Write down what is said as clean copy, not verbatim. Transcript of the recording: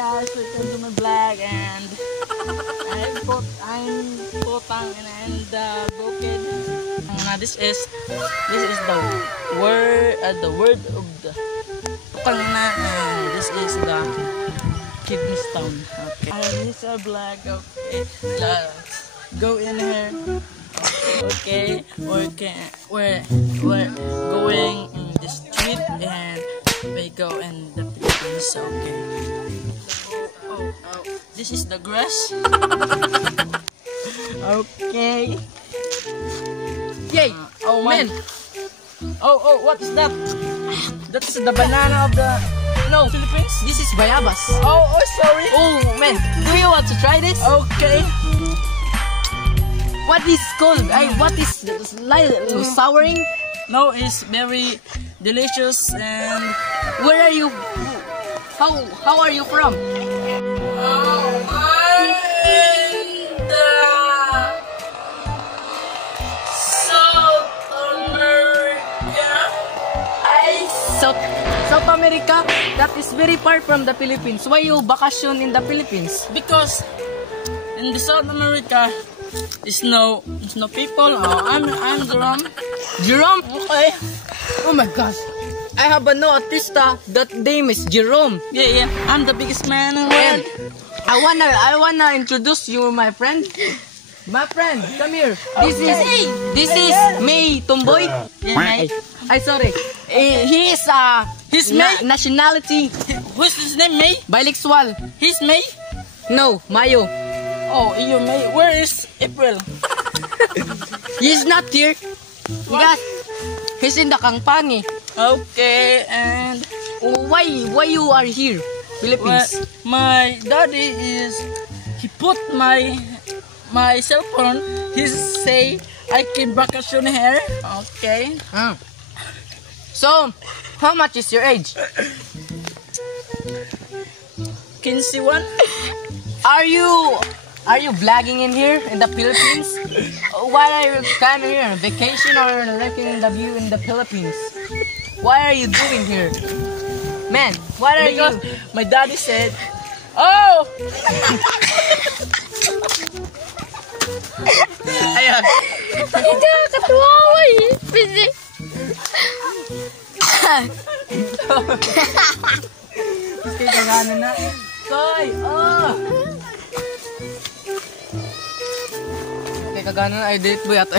guys, welcome to my vlog, and I'm Potang and Bukid. This is the word of the Potang na, and this is the Kidney Stone. Okay. This is our vlog. Okay. Let's go in here. Okay. We're going in the street and we go in the Philippines. Okay. Oh. This is the grass. Okay. Yay! Oh man! Oh, what's that? That's the banana of the Philippines? This is bayabas. Oh, sorry. Oh man, do you want to try this? Okay. What is called? What is souring? No, it's very delicious. And where are you? How are you from? South America? That is very far from the Philippines. Why you vacation in the Philippines? Because in the South America, there's no people. Oh, I'm Jerome. Jerome? Okay. Oh my gosh. I have a no artista that name is Jerome. Yeah. I'm the biggest man in the world. I wanna introduce you, my friend. My friend, come here. This is May Tomboy. Yeah, May. Sorry. He is He's May. Nationality. What's his name? May. Bilingual. He's May. No, Mayo. Oh, you May. Where is April? He's not here. He's in the Kangpangi. Okay, and why you are here, Philippines? Well, my daddy he put my cell phone. He say I can vacation here. Okay. So, how much is your age? Can you see one? Are you vlogging in here in the Philippines? Why are you kind of here? Vacation or looking the view in the Philippines? Why are you doing here? Man, what are you? My daddy said, oh! Ayan. Hindi ka katuwawa eh. Busy. Okay, kagano na. Koy! Oh! Okay, kagano na. Ay, delete mo yata.